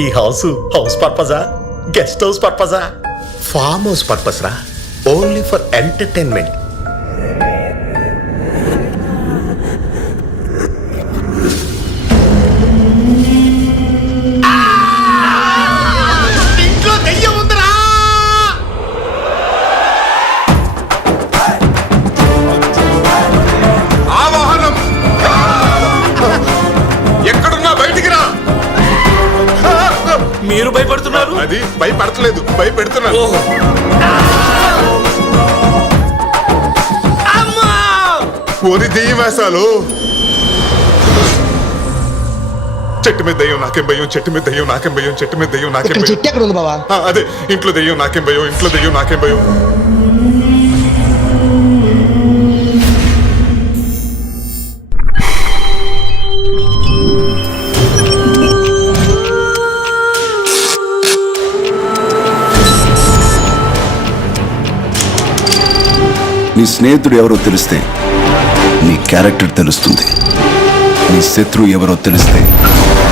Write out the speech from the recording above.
ఈ హౌస్ పర్పజా guest house పర్పజా ఫార్మ్ హౌస్ పర్పస్ రా, ఓన్లీ ఫర్ ఎంటర్టైన్మెంట్. ఇంట్లో దెయ్యం ఉందిరా. ఆవాహనం ఎక్కడున్నా బయటికి రా. మీరు భయపడుతున్నారు? అది భయపడతలేదు, భయపెడుతున్నాను. ఓరి దెయ్యం వేసాలు. చెట్టు మీద దెయ్యం నాకేం భయం, చెట్టు మీద దెయ్యం నాకేం భయం, చెట్టు మీద దెయ్యం నాకేం భయం. చెట్టు ఎక్కడ ఉంది బావా? అదే ఇంట్లో దెయ్యం నాకేం భయం, ఇంట్లో దెయ్యం నాకేం భయం. నీ స్నేహితుడు ఎవరో తెలిస్తే నీ క్యారెక్టర్ తెలుస్తుంది. నీ శత్రువు ఎవరో తెలిస్తే